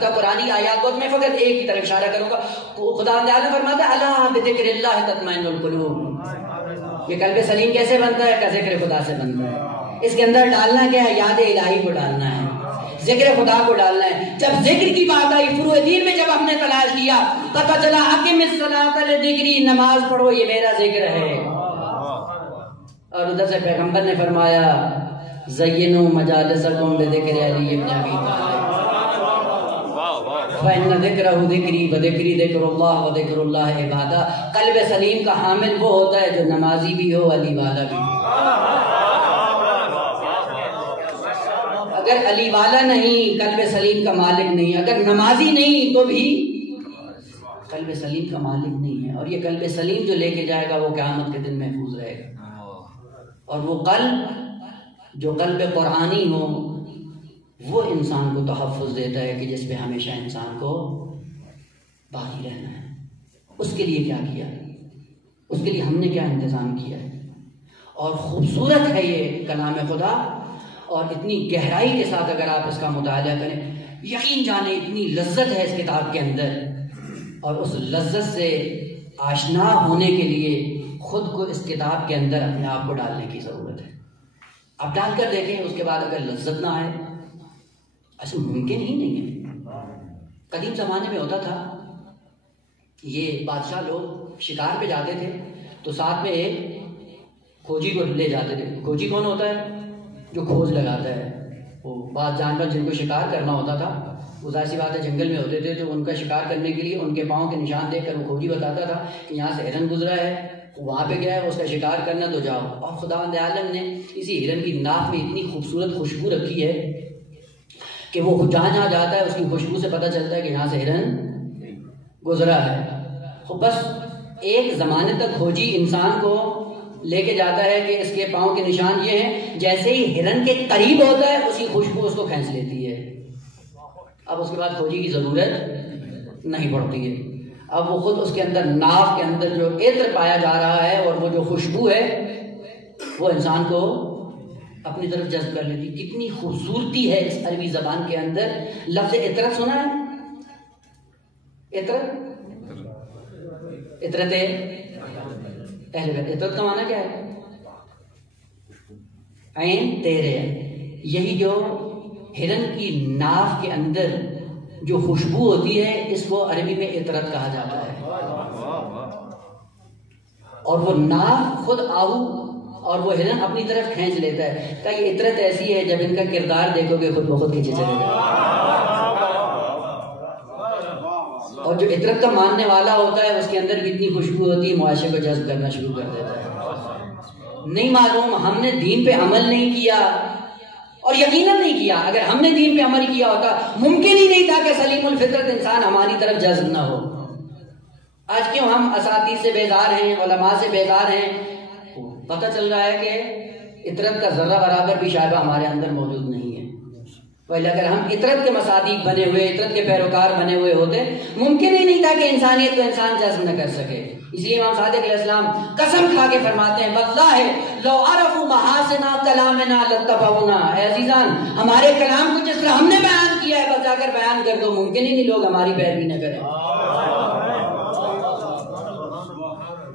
تھا قرآنی آیات کو. میں فقط ایک کی طرف اشارہ کروں گا. خدا تعالیٰ نے فرماتا ہے الا بذکر اللہ تطمئن القلوب. یہ قلب سلیم کیسے بنتا ہے؟ کہ ذکر خدا سے بنتا ہے. اس کے اندر ڈالنا کیا ہے؟ یاد الہی کو ڈالنا ہے, ذکر خدا کو ڈالنا ہے. جب ذکر کی بات آئی فروع دین میں, جب ہم نے تلاش کیا پتہ چلا اقم الصلاۃ لذکری, نماز پڑھو یہ میرا ذکر ہے. اور ادھر سے پیغمبر نے فرمایا زینوا مجالسکم بذکر علی ابن ابی طالب فإن ذکرہ ذکری وذکری ذکر اللہ وذکر اللہ عبادہ. قلب سلیم کا حامل وہ ہوتا ہے جو نمازی بھی ہو, علی والا بھی ہو. اگر علی والا نہیں قلب سلیم کا مالک نہیں, اگر نمازی نہیں تو بھی قلب سلیم کا مالک نہیں ہے. اور یہ قلب سلیم جو لے کے جائے گا وہ قیامت کے دن محفوظ رہے گا. اور وہ قلب جو قلب قرآنی ہو وہ انسان کو تحفظ دیتا ہے کہ جس پہ ہمیشہ انسان کو باقی رہنا ہے. اس کے لیے کیا کیا, اس کے لیے ہم نے کیا انتظام کیا ہے. اور خوبصورت ہے یہ کلام خدا, اور اتنی گہرائی کے ساتھ اگر آپ اس کا مطالعہ کریں, یقین جانیں اتنی لذت ہے اس کتاب کے اندر. اور اس لذت سے آشنا ہونے کے لیے خود کو اس کتاب کے اندر اپنے آپ کو ڈالنے کی ضرورت ہے. آپ ڈال کر دیکھیں, اس کے بعد اگر لذت نہ آئے, ایسے ممکن ہی نہیں ہے. قدیم زمانے میں ہوتا تھا, یہ بادشاہ لوگ شکار پہ جاتے تھے تو ساتھ میں ایک کھوجی کو لے جاتے تھے. کھوجی کون ہوتا ہے؟ جو کھوج لگاتا ہے. وہ بعض جانور جن کو شکار کرنا ہوتا تھا وہ ظاہر سی بات ہے جنگل میں ہوتے تھے, تو ان کا شکار کرنے کے لیے ان کے پاؤں کے نشان دیکھ کر وہ کھوجی بتاتا تھا کہ یہاں سے ہرن گزرا ہے, وہاں پہ گیا ہے, اس کا شکار کرنا تو جاؤ. اور خداوند عالم نے اسی ہرن کی ناک میں اتنی خوبصورت خوشبو رکھی ہے کہ وہ جہاں جہاں جاتا ہے اس کی خوشبو سے پتہ چلتا ہے کہ یہاں سے ہرن گزرا ہے. بس ایک زمانے تک کھوجی انسان کو لے کے جاتا ہے کہ اس کے پاؤں کے نشان یہ ہیں, جیسے ہی ہرن کے قریب ہوتا ہے اسی خوشبو اس کو کھینچ لیتی ہے. اب اس کے بعد کھوجی کی ضرورت نہیں پڑتی ہے. اب وہ خود اس کے اندر ناف کے اندر جو عطر پایا جا رہا ہے اور وہ جو خوشبو ہے وہ انسان کو اپنی طرف جذب کر لیتی. کتنی خوبصورتی ہے اس عربی زبان کے اندر. لفظ عطرت سنا ہے؟ عطرت, عطرت عطرت کا معنی کیا ہے؟ عین تیرے. یہی جو ہرن کی ناف کے اندر جو خوشبو ہوتی ہے اس کو عربی میں عطرت کہا جاتا ہے. اور وہ ناف خود آہو اور وہ ہرن اپنی طرف کھینچ لیتا ہے. کہ یہ عطرت ایسی ہے جب ان کا کردار دیکھو گے خود بخود کھینچے چلے گا. اور جو عطرت کا ماننے والا ہوتا ہے اس کے اندر بھی اتنی خوشبو ہوتی ہے, معاشرے کو جذب کرنا شروع کر دیتا ہے. نہیں معلوم, ہم نے دین پہ عمل نہیں کیا, اور یقیناً نہیں کیا. اگر ہم نے دین پہ عمل کیا ہوتا ممکن ہی نہیں تھا کہ سلیم الفطرت انسان ہماری طرف جذب نہ ہو. آج کیوں ہم اساتذہ سے بیزار ہیں, علماء سے بیزار ہیں؟ پتہ چل رہا ہے کہ عطرت کا ذرہ برابر بھی شائبہ ہمارے اندر موجود نہیں ہے. پہلے اگر ہم عطرت کے مصادیق بنے ہوئے, عطرت کے پیروکار بنے ہوئے ہوتے, ممکن ہی نہیں تھا کہ انسانیت کو انسان جذب نہ کر سکے. اس لیے امام صادق علیہ السلام قسم کھا کے فرماتے ہیں واللہ لو عرفوا محاسن کلامنا لاتبعونا. اے عزیزان, ہمارے کلام کو جس طرح ہم نے بیان کیا ہے بس جا کر بیان کر دو, ممکن ہی نہیں لوگ ہماری پیروی نہ کریں.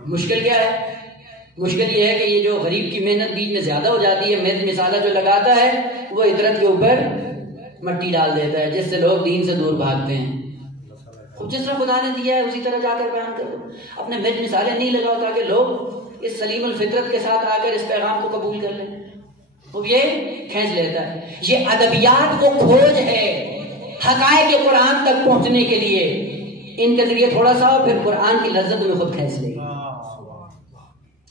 مشکل کیا ہے؟ مشکل یہ ہے کہ یہ جو غریب کی محنت بیچ میں زیادہ ہو جاتی ہے, مرچ مسالہ جو لگاتا ہے وہ عطرت کے اوپر مٹی ڈال دیتا ہے, جس سے لوگ دین سے دور بھاگتے ہیں. خود جس طرح خدا نے دیا ہے اسی طرح جا کر بیان کرو. اپنے مرچ مسالے نہیں لگاؤ تاکہ لوگ اس سلیم الفطرت کے ساتھ آ کر اس پیغام کو قبول کر لیں. وہ یہ کھینچ لیتا ہے. یہ ادبیات کو کھوج ہے حقائق قرآن تک پہنچنے کے لیے. ان کے ذریعے تھوڑا سا پھر قرآن کی لذت میں خود کھینچ لے گی.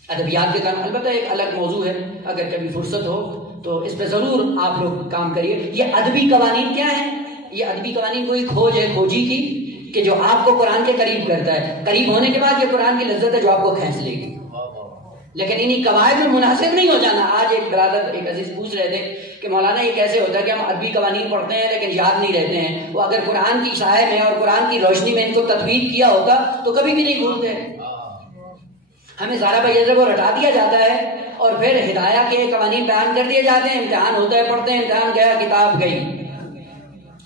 ادبیات کے کام البتہ ایک الگ موضوع ہے, اگر کبھی فرصت ہو تو اس پہ ضرور آپ لوگ کام کریے. یہ ادبی قوانین کیا ہیں؟ یہ ادبی قوانین کوئی کھوج ہے کھوجی کی کہ جو آپ کو قرآن کے قریب کرتا ہے. قریب ہونے کے بعد یہ قرآن کی لذت ہے جو آپ کو کھینچ لے گی. لیکن انہی قواعد میں مناسب نہیں ہو جانا. آج ایک برادر, ایک عزیز پوچھ رہے تھے کہ مولانا یہ کیسے ہوتا ہے کہ ہم ادبی قوانین پڑھتے ہیں لیکن یاد نہیں رہتے ہیں. وہ اگر قرآن کی شائع میں اور قرآن کی روشنی میں ان کو تطبیق کیا ہوتا تو کبھی بھی نہیں بھولتے. ہمیں سارا بھائی کو رٹا دیا جاتا ہے اور پھر ہدایہ کے قوانین بیان کر دیے جاتے ہیں. امتحان ہوتا ہے, پڑھتے ہیں, امتحان گیا, کتاب گئی.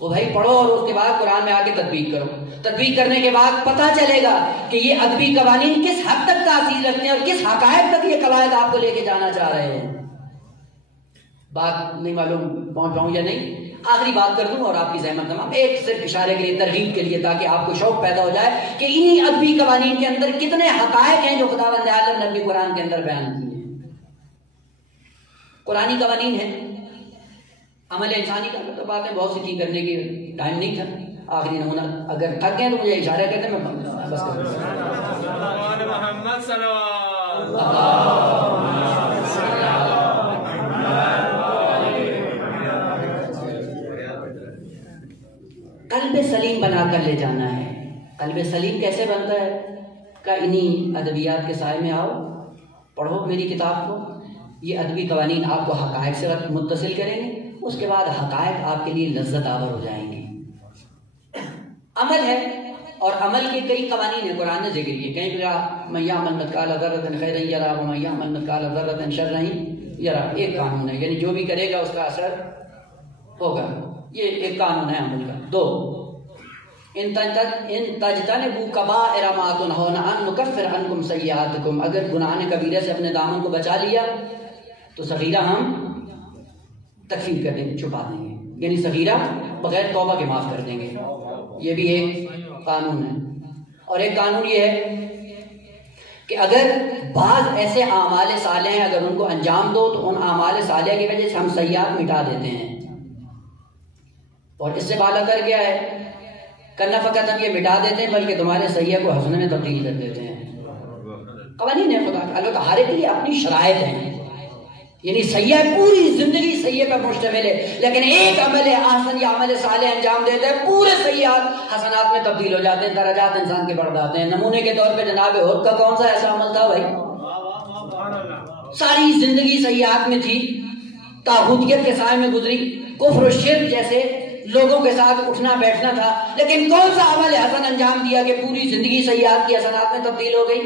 وہ بھائی پڑھو اور اس کے بعد قرآن میں آ کے تطبیق کرو. تطبیق کرنے کے بعد پتہ چلے گا کہ یہ ادبی قوانین کس حد تک تاثیر رکھتے ہیں اور کس حقائق تک یہ قواعد آپ کو لے کے جانا چاہ رہے ہیں. بات نہیں معلوم پہنچ پاؤں یا نہیں. آخری بات کر دوں اور آپ کی زحمت تمام. ایک صرف اشارے کے لیے، ترغیب کے لیے، تاکہ آپ کو شوق پیدا ہو جائے کہ انہی ادبی قوانین کے اندر کتنے حقائق ہیں جو خداوند عالم نے اپنے قرآن کے اندر بیان کیے ہیں. قرآنی قوانین ہیں. عمل انسانی کا تو باتیں بہت سی تھی، کرنے کی ٹائم نہیں تھا. آخری نمونہ اگر تھک گئے تو مجھے اشارہ کرتے ہیں، میں بس کر دوں. قلب سلیم بنا کر لے جانا ہے. قلب سلیم کیسے بنتا ہے؟ کہ انہی ادبیات کے سائے میں آؤ، پڑھو میری کتاب کو. یہ ادبی قوانین آپ کو حقائق سے متصل کریں گے. اس کے بعد حقائق آپ کے لیے لذت آور ہو جائیں گے. عمل ہے، اور عمل کے کئی قوانین ہیں قرآن نے ذکر کیے. کہیں پہ من یعمل مثقال ذرۃ خیرا یرہ ومن یعمل مثقال ذرۃ شرا یرہ. ایک قانون ہے، یعنی جو بھی کرے گا اس کا اثر ہوگا. یہ ایک قانون ہے عمل کا. 2 ان تجتنبوا کبائر ما تنہون عنہ نکفر عنکم سیئاتکم. اگر گناہ کبیرہ سے اپنے دامن کو بچا لیا تو صغیرہ ہم تکفیر کر دیں گے، چھپا دیں گے. یعنی صغیرہ بغیر توبہ کے معاف کر دیں گے. یہ بھی ایک قانون ہے. اور ایک قانون یہ ہے کہ اگر بعض ایسے اعمال صالح ہیں، اگر ان کو انجام دو تو ان اعمال صالح کی وجہ سے ہم سیئات مٹا دیتے ہیں. اور اس سے بالا کر کیا ہے کہ نہ فقط ہم یہ مٹا دیتے ہیں بلکہ تمہارے سیئہ کو حسن میں تبدیل کر دیتے ہیں. قوانین ہے خدا. اللہ تو ہر ایک کے لیے اپنی شرائط ہیں. یعنی سیئہ پوری زندگی سیئہ پر مشتمل ہے، لیکن ایک عمل احسن یا عمل صالح انجام دیتا ہے، پورے سیئات حسنات میں تبدیل ہو جاتے ہیں، درجات انسان کے بڑھ جاتے ہیں. نمونے کے طور پہ جناب عہد کا کون سا ایسا عمل تھا بھائی؟ ساری زندگی سیئات میں تھی، طاغوتیت کے سائے میں گزری، کفر و شرک جیسے لوگوں کے ساتھ اٹھنا بیٹھنا تھا، لیکن کون سا عمل حسن انجام دیا کہ پوری زندگی سیئات کی حسنات میں تبدیل ہو گئی؟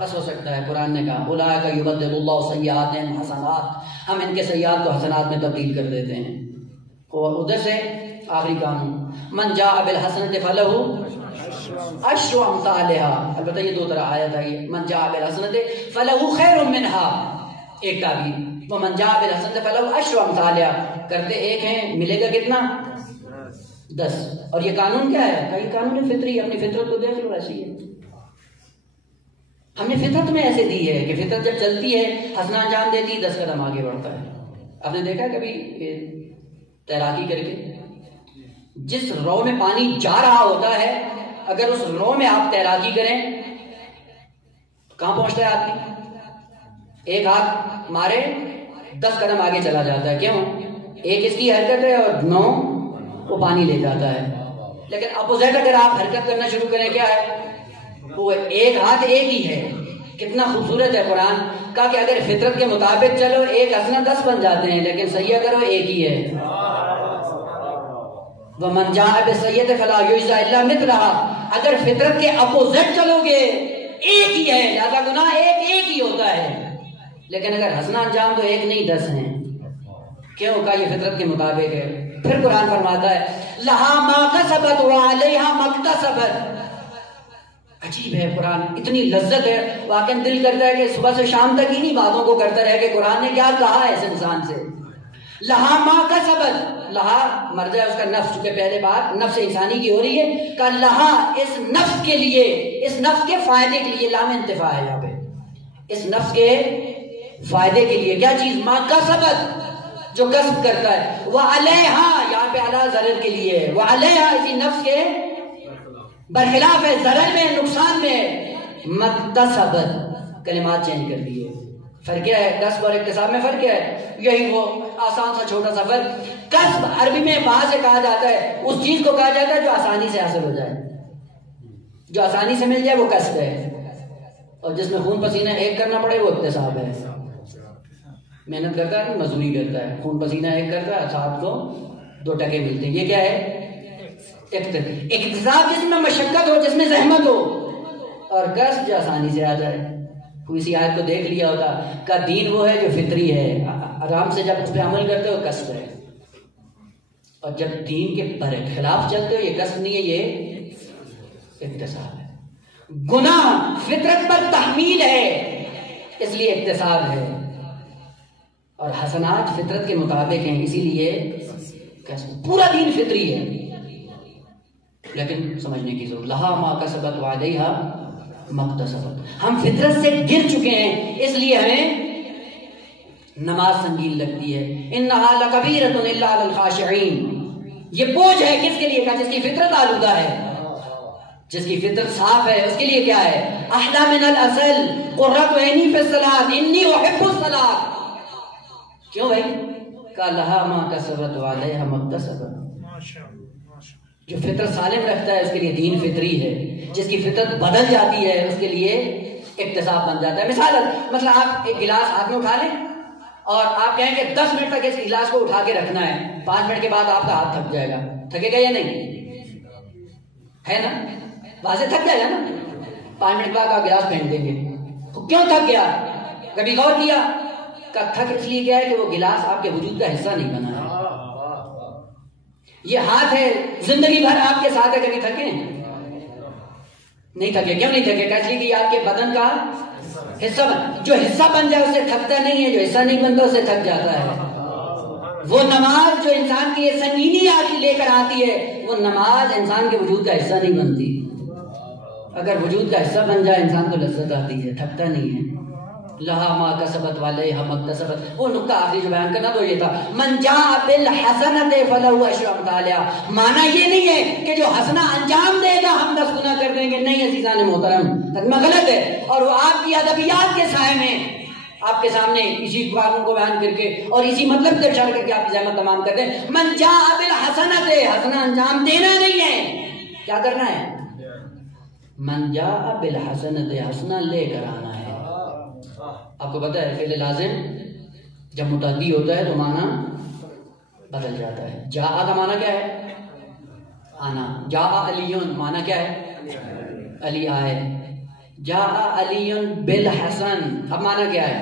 بس ہو سکتا ہے قرآن نے کہا اولئک یبدل اللہ سیئاتہم حسنات، ہم ان کے سیئات کو حسنات میں تبدیل کر دیتے ہیں. اور ادھر سے آخری قانون من جاء بالحسنۃ فلہ عشر امثالها. البتہ یہ 2 طرح آیت ہے. یہ من جاء بالحسنۃ فلہ خیر منها ایک تعبیر، ومن جاء بالحسنۃ فلہ عشر امثالها کرتے ایک ہیں، ملے گا کتنا؟ 10. اور یہ قانون کیا ہے؟ کہ یہ قانون فطری. اپنی فطرت کو دیکھ لو، ایسی ہے. ہم نے فطرت میں ایسے دی ہے کہ فطرت جب چلتی ہے حسنہ انجام دیتی ہے 10 قدم آگے بڑھتا ہے. آپ نے دیکھا کبھی تیراکی کر کے جس رو میں پانی جا رہا ہوتا ہے، اگر اس رو میں آپ تیراکی کریں کہاں پہنچتا ہے آدمی؟ ایک ہاتھ مارے 10 قدم آگے چلا جاتا ہے. کیوں؟ ایک اس کی حرکت ہے اور 9 وہ پانی لے جاتا ہے. لیکن اپوزٹ اگر آپ حرکت کرنا شروع کریں کیا ہے؟ وہ ایک ہاتھ ایک ہی ہے. کتنا خوبصورت ہے قرآن کا کہ اگر فطرت کے مطابق چلو ایک حسنہ 10 بن جاتے ہیں، لیکن سیئہ کرو ایک ہی ہے. وَمَنْ جَاءَ بِالسَّيِّئَةِ فَلَا يُجْزَىٰ إِلَّا مِثْلَهَا. اگر فطرت کے اپوزٹ چلو گے ایک ہی ہے، لہذا گناہ ایک ہی ہوتا ہے. لیکن اگر حسنہ انجام تو ایک نہیں 10 ہیں. کیوں؟ کہ یہ فطرت کے مطابق ہے. پھر قرآن فرماتا ہے لَهَا مَا كَسَبَتْ وَعَلَيْهَا مَا اكْتَسَبَتْ. عجیب ہے قرآن، اتنی لذت ہے. واقعا دل کرتا ہے کہ صبح سے شام تک انہی باتوں کو کرتا رہے کہ قرآن نے کیا کہا ہے اس انسان سے. لہا ما کسبت، لہا مرجع اس کا نفس، چونکہ پہلے بات نفس انسانی کی ہو رہی ہے کہ لہا اس نفس کے لیے، اس نفس کے فائدے کے لیے، لام انتفاع ہے یہاں پہ، اس نفس کے فائدے کے لیے کیا چیز؟ ما کسبت، جو کسب کرتا ہے، وعلیہا یہاں پہ علی ضرر کے لیے، وعلیہا اسی نفس کے برخلاف ہے، ضرر میں، نقصان میں، مکتسبت کلمات چینج کر دیے. فرق کیا ہے؟ کسب اور اکتساب میں فرق کیا ہے؟ یہی وہ آسان سا چھوٹا سا فرق. کسب عربی میں وہاں سے کہا جاتا ہے، اس چیز کو کہا جاتا ہے جو آسانی سے حاصل ہو جائے، جو آسانی سے مل جائے وہ کسب ہے. اور جس میں خون پسینہ ایک کرنا پڑے وہ اکتساب ہے. محنت کرتا ہے مزدوری کرتا ہے، خون پسینہ ایک کرتا ہے، صاحب کو 2 ٹکے ملتے ہیں. یہ کیا ہے؟ اکتساب، جس میں مشقت ہو، جس میں زحمت ہو، اور کسب جو آسانی سے آ جائے. کوئی سی آیت کو دیکھ لیا ہوتا کہ دین وہ ہے جو فطری ہے، آرام سے جب اس پہ عمل کرتے ہو کسب ہے. اور جب دین کے برخلاف چلتے ہو یہ کسب نہیں ہے، یہ اکتساب ہے. گناہ فطرت پر تحمیل ہے اس لیے اکتساب ہے، اور حسنات فطرت کے مطابق ہیں اسی لیے پورا دین فطری ہے. لیکن سمجھنے کی ضرورت، لہا ما کسبت وعلیہا مکتسبت. ہم فطرت سے گر چکے ہیں اس لیے ہمیں نماز سنگین لگتی ہے. انہا لکبیرۃ الا علی الخاشعین. یہ بوجھ ہے کس کے لیے؟ کہا جس کی فطرت آلودہ ہے، جس کی فطرت صاف ہے اس کے لیے کیا ہے؟ احلی من العسل قرۃ عینی فی الصلاۃ انی احب الصلاۃ. کیوں بھائی؟ کہ لہا ما کسبت وعلیہا مکتسبت. جو فطرت سالم رکھتا ہے اس کے لیے دین فطری ہے، جس کی فطرت بدل جاتی ہے اس کے لیے اکتساب بن جاتا ہے. مثلا آپ ایک گلاس ہاتھ میں اٹھا لیں اور آپ کہیں کہ 10 منٹ تک اس گلاس کو اٹھا کے رکھنا ہے، 5 منٹ کے بعد آپ کا ہاتھ تھک جائے گا. تھکے گا یا نہیں؟ ہے نا؟ واضح تھک جائے گا نا. 5 منٹ بعد آپ گلاس پھینک دیں گے. تو کیوں تھک گیا؟ کبھی غور کیا؟ کہ تھک اس لیے گیا ہے کہ وہ گلاس آپ کے وجود کا حصہ نہیں بنا ہے. یہ ہاتھ ہے زندگی بھر آپ کے ساتھ ہے، کبھی تھکے نہیں؟ تھکے. کیوں نہیں تھکے؟ اس لیے کہ آپ کے بدن کا حصہ جو حصہ بن جائے اسے تھکتا نہیں ہے، جو حصہ نہیں بنتا اسے تھک جاتا ہے. وہ نماز جو انسان کی یہ سنگینی آتی لے کر آتی ہے، وہ نماز انسان کے وجود کا حصہ نہیں بنتی. اگر وجود کا حصہ بن جائے انسان کو لذت آتی ہے، تھکتا نہیں ہے. لہا ما کسبت وعلیہا مکتسبت. وہ نقطہ آخری جو بیان کرنا تو یہ تھا، من جاء بالحسنۃ فلہ عشر امثالہا. معنی یہ نہیں ہے کہ جو حسنہ انجام دے گا ہم 10 گنا کر دیں گے، نہیں عزیزان محترم، ترجمہ غلط ہے. اور وہ آپ کی ادبیات کے سائے میں آپ کے سامنے اسی قانون کو بیان کر کے اور اسی مطلب سے اشارہ کر کے آپ کی زحمت تمام کر دیں. من جاء بالحسنۃ، حسنہ انجام دینا نہیں ہے، کیا کرنا ہے؟ من جاء بالحسنۃ، حسنہ لے کر آنا ہے. آپ کو پتا ہے فعل لازم جب متعدی ہوتا ہے تو معنی بدل جاتا ہے. جاء کا معنی کیا ہے؟ آنا. جاء علیون معنی کیا ہے؟ علی آئے. جاء علی بالحسن، اب معنی کیا ہے؟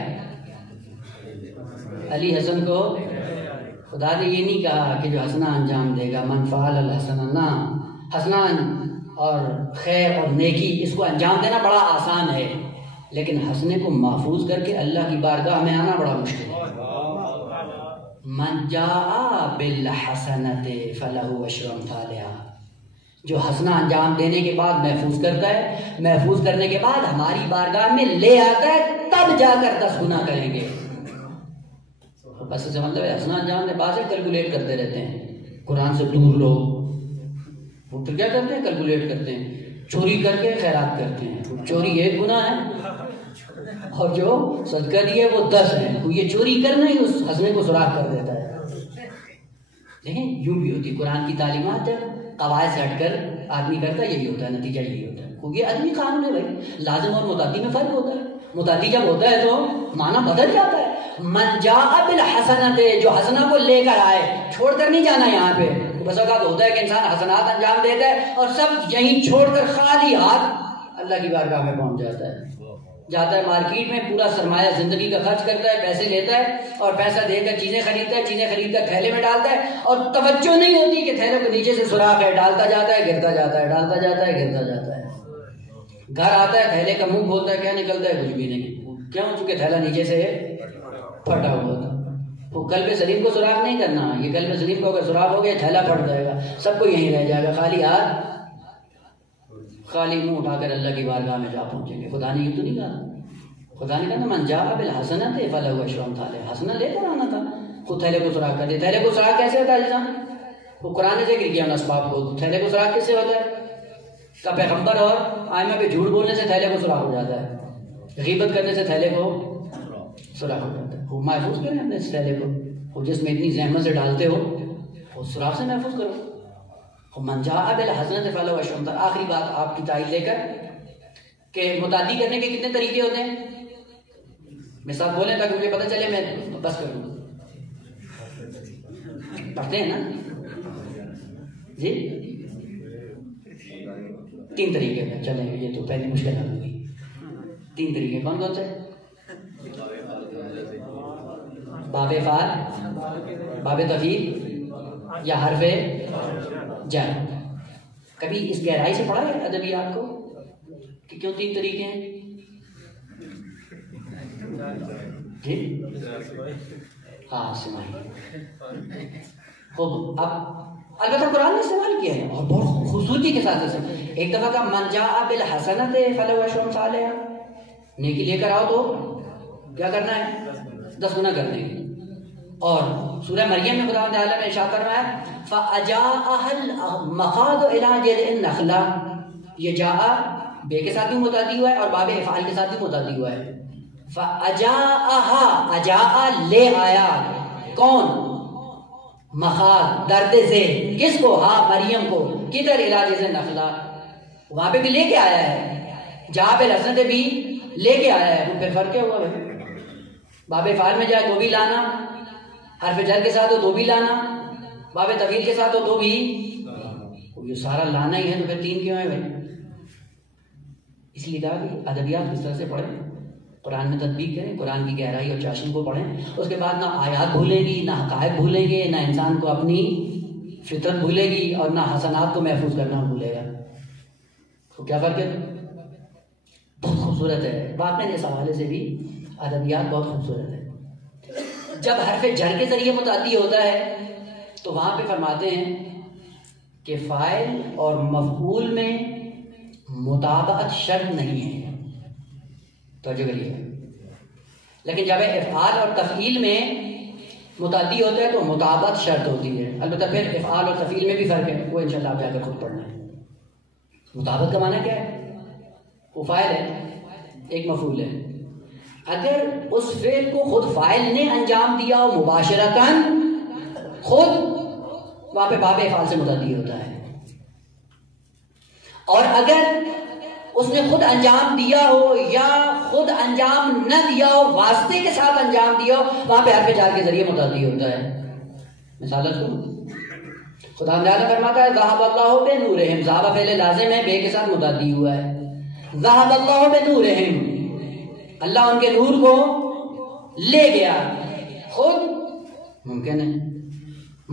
علی حسن کو. خدا نے یہ نہیں کہا کہ جو حسنہ انجام دے گا من فعل الحسن، نہ. حسنہ اور خیر اور نیکی اس کو انجام دینا بڑا آسان ہے، لیکن حسنے کو محفوظ کر کے اللہ کی بارگاہ میں آنا بڑا مشکل ہے. من جاء بالحسنۃ فلہ عشر امثالہا. جو حسنہ انجام دینے کے بعد محفوظ کرتا ہے، محفوظ کرنے کے بعد ہماری بارگاہ میں لے آتا ہے، تب جا کر 10 گنا کریں گے. بس اسے مطلب ہے حسنہ انجام دے بعد سے کیلکولیٹ کرتے رہتے ہیں. قرآن سے دور لوگ وہ پھر کیا کرتے ہیں؟ کیلکولیٹ کرتے ہیں. چوری کر کے خیرات کرتے ہیں. چوری 1 گناہ ہے اور جو صدقہ دیے وہ 10 ہے. یہ چوری کرنا ہی اس حسنے کو سراغ کر دیتا ہے. دیکھیں یوں بھی ہوتی قرآن کی تعلیمات، جب قواعد سے ہٹ کر آدمی کرتا ہے یہی ہوتا ہے، نتیجہ یہی ہوتا ہے. کیونکہ یہ عدمی قانون ہے بھائی. لازم اور متعدی میں فرق ہوتا ہے. متعدی جب ہوتا ہے تو معنی بدل جاتا ہے. من جاء بالحسنۃ، جو حسنہ کو لے کر آئے، چھوڑ کر نہیں جانا. یہاں پہ بس اوقات ہوتا ہے کہ انسان حسنات انجام دیتا ہے اور سب یہیں چھوڑ کر خالی ہاتھ اللہ کی بارگاہ میں پہنچ جاتا ہے. جاتا ہے مارکیٹ میں، پورا سرمایہ زندگی کا خرچ کرتا ہے، پیسے لیتا ہے اور پیسہ دے کر چیزیں خریدتا ہے، چیزیں خرید کر تھیلے میں ڈالتا ہے اور توجہ نہیں ہوتی کہ تھیلے کو نیچے سے سوراخ ہے، ڈالتا جاتا ہے گرتا جاتا ہے، ڈالتا جاتا ہے گرتا جاتا ہے. گھر آتا ہے تھیلے کا منہ کھولتا ہے، کیا نکلتا ہے؟ کچھ بھی نہیں. کیوں؟ چونکہ تھیلا نیچے سے پھٹا ہوا تھا. وہ قلب سلیم کو سوراخ نہیں کرنا. یہ قلب سلیم کو اگر سوراخ ہو گیا تھیلا پھٹ جائے گا، سب کو یہیں رہ جائے گا. خالی ہاتھ خالی منہ اٹھا کر اللہ کی بارگاہ میں جا پہنچیں گے. خدا نے یہ تو نہیں کہا. خدا نے کہا من جاء بالحسنۃ فلہ عشر امثالہا. حسنہ لے کر آنا تھا. خود تھیلے کو سوراخ کر دے. تھیلے کو سوراخ کیسے ہوتا ہے جیسا وہ قرآن نے ذکر کیا ان اسباب کو. تھیلے کو سوراخ کس سے ہوتا ہے؟ کہ پیغمبر اور آئمہ پہ جھوٹ بولنے سے تھیلے کو سوراخ ہو جاتا ہے، غیبت کرنے سے تھیلے کو سوراخ ہو جاتا ہے. خوب محفوظ کریں اپنے اس تھیلے کو. وہ جس میں اتنی زحمت سے ڈالتے ہو اس سوراخ سے محفوظ کرو. من جاء بالحسنۃ فلہ عشر امثالہا. آخری بات آپ کی تائید لے کر کہ متعدی کرنے کے کتنے طریقے ہوتے ہیں؟ مثال بولیں تاکہ مجھے پتہ چلے، میں بس کر دوں. پڑھتے ہیں نا جی؟ 3 طریقے ہیں. چلیں یہ تو پہلی مشکل حل ہوئی. 3 طریقے کون کون سے؟ باب فعل، باب تفعیل یا حرف جر؟ کبھی اس گہرائی سے پڑھا ہے ادبیات کو کہ کیوں 3 طریقے ہیں؟ جی ہاں سمائی خوب. اب البتہ قرآن نے استعمال کیا ہے اور بہت خوبصورتی کے ساتھ. ایک دفعہ کا من جاء بالحسنۃ فلہ عشر امثالھا، نیکی لے کر آؤ تو کیا کرنا ہے؟ 10 گنا کر دیں گے. اور سورہ مریم میں خدا تعالیٰ نے ارشاد فرمایا فَأَجَاءَهَا الْمَخَاضُ إِلَىٰ جِذْعِ النَّخْلَةِ. یہ جاء بے کے ساتھ بھی متعدی ہوا ہے اور باب افعال کے ساتھ بھی متعدی ہوا ہے. فَأَجَاءَهَا، اجاء لے آیا، کون؟ مخاض درد سے، کس کو؟ ہاں مریم کو. کدھر؟ إِلَىٰ جِذْعِ النَّخْلَةِ، وہاں پہ بھی لے کے آیا ہے. جاء بالحسنۃ بھی لے کے آیا ہے. پھر فرق کیا ہوا ہے؟ باب افعال میں جائے تو بھی لانا، حرف جر کے ساتھ ہو تو بھی لانا، باب طویل کے ساتھ ہو تو بھی. یہ سارا لانا ہی ہے تو پھر 3 کیوں ہے بھائی؟ اس لیے کہا کہ ادبیات اس طرح سے پڑھیں، قرآن میں تطبیق کریں، قرآن کی گہرائی اور چاشنی کو پڑھیں. اس کے بعد نہ آیات بھولیں گی، نہ حقائق بھولیں گے، نہ انسان کو اپنی فطرت بھولے گی، اور نہ حسنات کو محفوظ کرنا بھولے گا. تو کیا فرق ہے؟ بہت خوبصورت ہے. واقعی اس حوالے سے بھی ادبیات بہت خوبصورت ہے. جب حرف جر کے ذریعے متعدی ہوتا ہے تو وہاں پہ فرماتے ہیں کہ فاعل اور مفعول میں مطابقت شرط نہیں ہے. توجہ کریے. لیکن جب افعال اور تفعیل میں متعدی ہوتا ہے تو مطابقت شرط ہوتی ہے. البتہ پھر افعال اور تفعیل میں بھی فرق ہے، وہ انشاءاللہ آپ جا کر خود پڑھنا ہے. مطابقت کا معنی کیا ہے؟ وہ فاعل ہے، ایک مفعول ہے. اگر اس فعل کو خود فاعل نے انجام دیا ہو مباشرتاً، خود وہاں پہ باب افعال سے متعدی ہوتا ہے. اور اگر اس نے خود انجام دیا ہو یا خود انجام نہ دیا ہو، واسطے کے ساتھ انجام دیا ہو، وہاں پہ حرف جر کے ذریعے متعدی ہوتا ہے. مثال سنو، خدا تعالیٰ فرماتا ہے ذہب اللہ بنورہم. ذہب فعل لازم ہے، بے کے ساتھ متعدی ہوا ہے. ذہب اللہ بنورہم، اللہ ان کے نور کو لے گیا. خود ممکن ہے.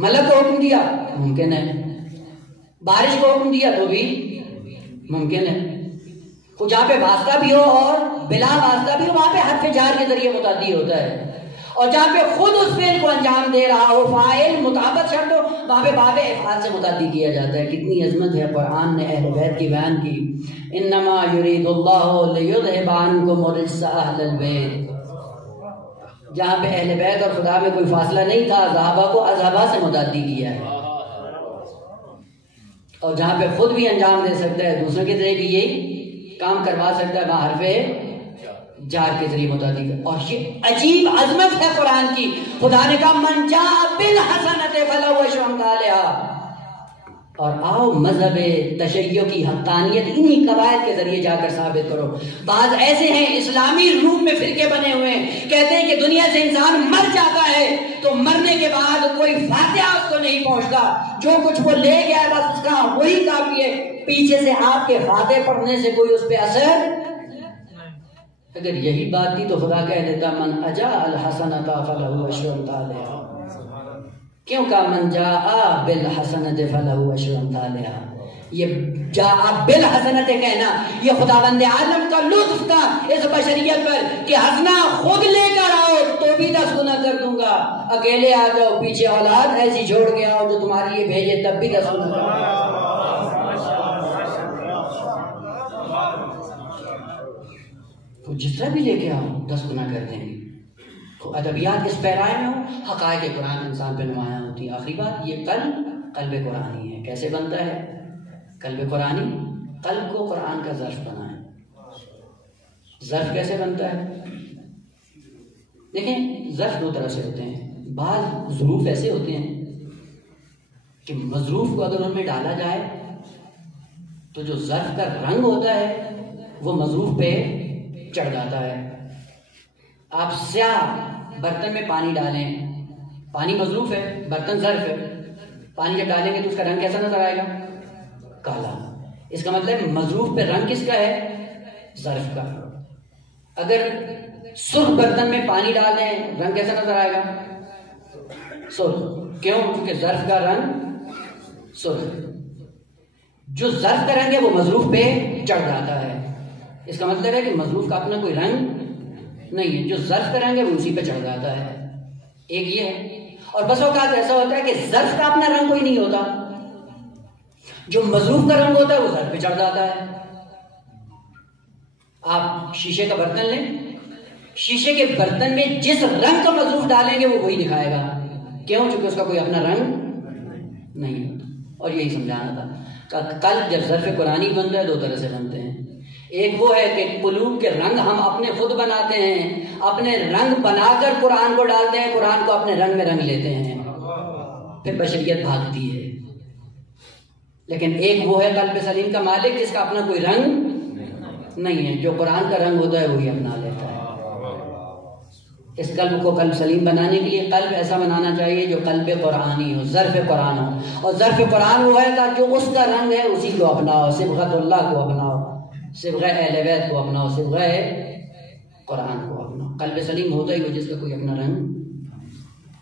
ملک کو حکم دیا ممکن ہے. بارش کو حکم دیا تو بھی ممکن ہے. تو جہاں پہ واسطہ بھی ہو اور بلا واسطہ بھی ہو، وہاں پہ حرف جار کے ذریعے متعدی ہوتا ہے. اور جہاں پہ خود اس فعل کو انجام دے رہا ہو، فاعل مطابق شرط ہو، وہاں پہ باب افعال سے متعدی کیا جاتا ہے. کتنی عظمت ہے قرآن نے اہل بیت کی بیان کی. انما یرید اللہ لیذھب عنکم الرجس اہل البیت. جہاں پہ اہل بیت اور خدا میں کوئی فاصلہ نہیں تھا، ذہبہ کو اذہبہ سے متعدی کیا ہے. اور جہاں پہ خود بھی انجام دے سکتا ہے، دوسروں کے ذریعے بھی یہی کام کروا سکتا ہے، وہاں حرف جار کے ذریعے متعدی. اور یہ عجیب عظمت ہے قرآن کی. خدا نے کہا من جاء بالحسنۃ فلہ عشر امثالھا. اور آؤ مذہب تشیع کی حقانیت انہی قواعد کے ذریعے جا کر ثابت کرو. بعض ایسے ہیں اسلامی روم میں فرقے بنے ہوئے ہیں، کہتے ہیں کہ دنیا سے انسان مر جاتا ہے تو مرنے کے بعد کوئی فاتحہ اس کو نہیں پہنچتا، جو کچھ وہ لے گیا بس اس کا وہی کافی ہے، پیچھے سے آپ کے فاتحہ پڑھنے سے کوئی اس پہ اثر. اگر یہی بات تھی تو خدا کہہ دیتا من اجاء الحسنۃ فلہ عشر امثالھا. کیوں کہا من جاء بالحسنۃ فلہ عشر امثالھا؟ یہ جاء بالحسنۃ کہنا یہ خداوند عالم کا لطف تھا اس بشریت پر کہ حسنہ خود لے کر آؤ تو بھی 10 گنا کر دوں گا. اکیلے آ جاؤ، پیچھے اولاد ایسی چھوڑ کے آؤ جو تمہارے لیے بھیجے، تب بھی 10 گنا کر دوں گا. تو جس طرح بھی لے کے آؤ 10 گنا کر دیں گے. تو ادبیات اس پیرائے میں ہو، حقائق قرآن انسان پہ نمایاں ہوتی ہے. آخری بات، یہ قلب قرآنی ہے. کیسے بنتا ہے قلب قرآنی؟ قلب کو قرآن کا ظرف بنائیں. ظرف کیسے بنتا ہے؟ دیکھیں ظرف 2 طرح سے ہوتے ہیں. بعض ظروف ایسے ہوتے ہیں کہ مظروف کو اگر ان میں ڈالا جائے تو جو ظرف کا رنگ ہوتا ہے وہ مظروف پہ چڑھ جاتا ہے. آپ سیاہ برتن میں پانی ڈالیں، پانی مظروف ہے، برتن ظرف ہے. پانی جب ڈالیں گے تو اس کا رنگ کیسا نظر آئے گا؟ کالا. اس کا مطلب مظروف پہ رنگ کس کا ہے؟ ظرف کا. اگر سرخ برتن میں پانی ڈال دیں رنگ کیسا نظر آئے گا؟ سرخ. کیوں؟ کیونکہ ظرف کا رنگ سرخ ہے. جو ظرف کا رنگ ہے وہ مظروف پہ چڑھ جاتا ہے. اس کا مطلب ہے کہ مظروف کا اپنا کوئی رنگ نہیں ہے، جو ظرف کا رنگ ہے وہ اسی پہ چڑھ جاتا ہے. ایک یہ ہے. اور بس اوقات ایسا ہوتا ہے کہ ظرف کا اپنا رنگ کوئی نہیں ہوتا، جو مظروف کا رنگ ہوتا ہے وہ ظرف پہ چڑھ جاتا ہے. آپ شیشے کا برتن لیں، شیشے کے برتن میں جس رنگ کا مظروف ڈالیں گے وہ وہی دکھائے گا. کیوں؟ چونکہ اس کا کوئی اپنا رنگ نہیں ہوتا. اور یہی سمجھانا تھا. قلب جب ظرف قرآنی بنتا ہے دو طرح سے بنتے ہیں. ایک وہ ہے کہ قلوب کے رنگ ہم اپنے خود بناتے ہیں، اپنے رنگ بنا کر قرآن کو ڈالتے ہیں، قرآن کو اپنے رنگ میں رنگ لیتے ہیں، پھر بشریت بھاگتی ہے. لیکن ایک وہ ہے قلب سلیم کا مالک جس کا اپنا کوئی رنگ نہیں ہے، جو قرآن کا رنگ ہوتا ہے وہی اپنا لیتا ہے. اس قلب کو قلب سلیم بنانے کے لیے قلب ایسا بنانا چاہیے جو قلب قرآنی ہو، ظرف قرآن ہو. اور ظرف قرآن وہ ہے جو اس کا رنگ ہے اسی کو اپناؤ، صبغت اللہ کو اپناؤ، صبغہ اہل بیت کو اپناؤ، صبغہ قرآن کو اپناؤ. قلب سلیم ہوتا ہی وہ جس کا کوئی اپنا رنگ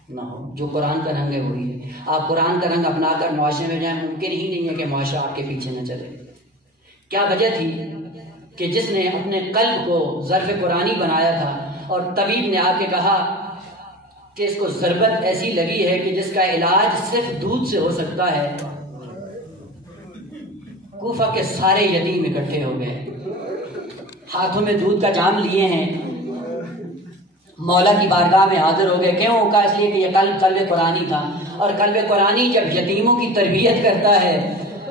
نہ ہو، جو قرآن کا رنگ ہے وہی ہے. آپ قرآن کا رنگ اپنا کر معاشرے میں جائیں، ممکن ہی نہیں ہے کہ معاشرہ آپ کے پیچھے نہ چلے. کیا وجہ تھی کہ جس نے اپنے قلب کو ظرف قرآنی بنایا تھا اور طبیب نے آ کے کہا کہ اس کو ضربت ایسی لگی ہے کہ جس کا علاج صرف دودھ سے ہو سکتا ہے، کوفہ کے سارے یتیم اکٹھے ہو گئے، ہاتھوں میں دودھ کا جام لیے ہیں، مولا کی بارگاہ میں حاضر ہو گئے. کیوں؟ کہا اس لیے کہ یہ قلب قرآنی تھا. اور قلب قرآنی جب یتیموں کی تربیت کرتا ہے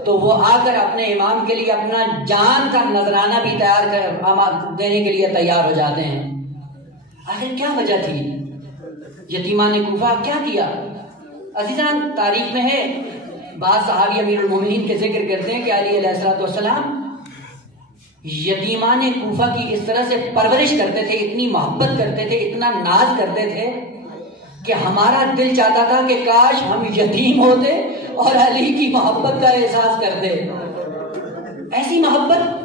تو وہ آ کر اپنے امام کے لیے اپنا جان کا نذرانہ بھی تیار دینے کے لیے تیار ہو جاتے ہیں. آخر کیا وجہ تھی؟ یتیمان کوفہ کیا کیا؟ عزیزان تاریخ میں ہے، بعض صحابی امیر المومنین کے ذکر کرتے ہیں کہ علی علیہ السلام یتیمان کوفہ کی اس طرح سے پرورش کرتے تھے، اتنی محبت کرتے تھے، اتنا ناز کرتے تھے کہ ہمارا دل چاہتا تھا کہ کاش ہم یتیم ہوتے اور علی کی محبت کا احساس کرتے. ایسی محبت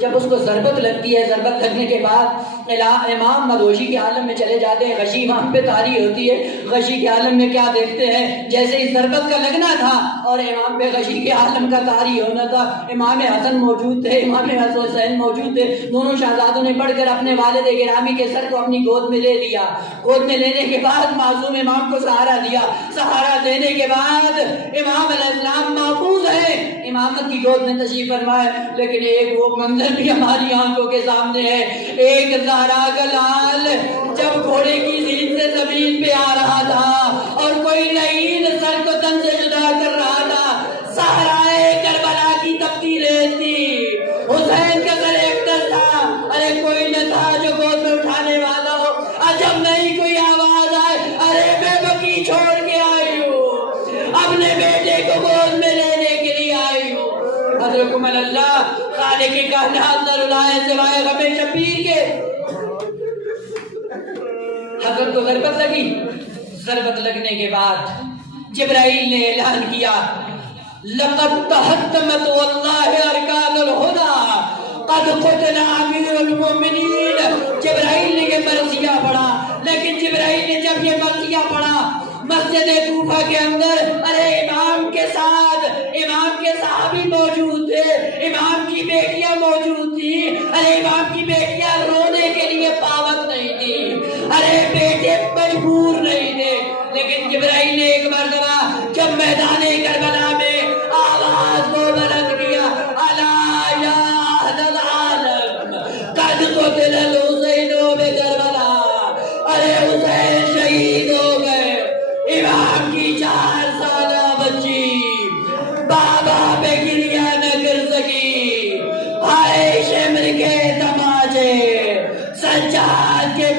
جب اس کو ضربت لگتی ہے، ضربت لگنے کے بعد امام مدوشی کے عالم میں چلے جاتے ہیں، غشی امام پہ طاری ہوتی ہے. غشی کے عالم میں کیا دیکھتے ہیں؟ جیسے ہی ضربت کا لگنا تھا اور امام پہ غشی کے عالم کا طاری ہونا تھا، امام حسن موجود تھے، امام حسین موجود تھے. دونوں شہزادوں نے بڑھ کر اپنے والد گرامی کے سر کو اپنی گود میں لے لیا. گود میں لینے کے بعد معصوم امام کو سہارا دیا. سہارا دینے کے بعد امام علیہ السلام محفوظ ہیں، امامت کی گود میں تشریف فرمائے. لیکن ایک وہ منظر بھی ہماری آنکھوں کے سامنے ہے. ایک زہرا کا لال جب گھوڑے کی زین سے زمین پہ آ رہا تھا اور کوئی لعین سر کو تن سے جدا کر رہا تھا، صحرائے کربلا کی تپتی ریت تھی، حسین کا سر ایک در تھا، ارے کوئی نہ تھا جو گود میں اٹھانے والا ہو. عجب نہیں کوئی آواز آئے، ارے میں بکی چھوڑ کے آئی ہوں، اپنے بیٹے کو گود میں لینے کے لیے آئی ہوں. حضرت اللہ خالق کائنات نہ رلائے سوائے غم شبیر کے. حضرت کو ضربت لگی. ضربت لگنے کے بعد جبرائیل نے اعلان کیا لقد تحتمت واللہ ارکان الہدی قد قتل امیر المؤمنین. جبرائیل نے یہ مرثیہ پڑھا، لیکن جبرائیل نے جب یہ مرثیہ پڑھا مسجد کوفہ کے اندر، ارے امام کے ساتھ امام کے صحابی موجود تھے، امام کی بیٹیاں موجود تھی. ارے امام کی بیٹیاں رونے کے لیے پابند نہیں تھی، ارے بیٹے مجبور نہیں تھے. لیکن جبرائیل نے ایک مرتبہ جب میدان کربلا میں آواز کو بلند کیا، الا یا اہل العالم قد قتل الحسین بکربلا، ارے حسین شہید ہو گئے. امام کی 4 سالہ بچی بابا پہ گریہ نہ کر سکی. ہائے شمر کے تماچے سجاد کے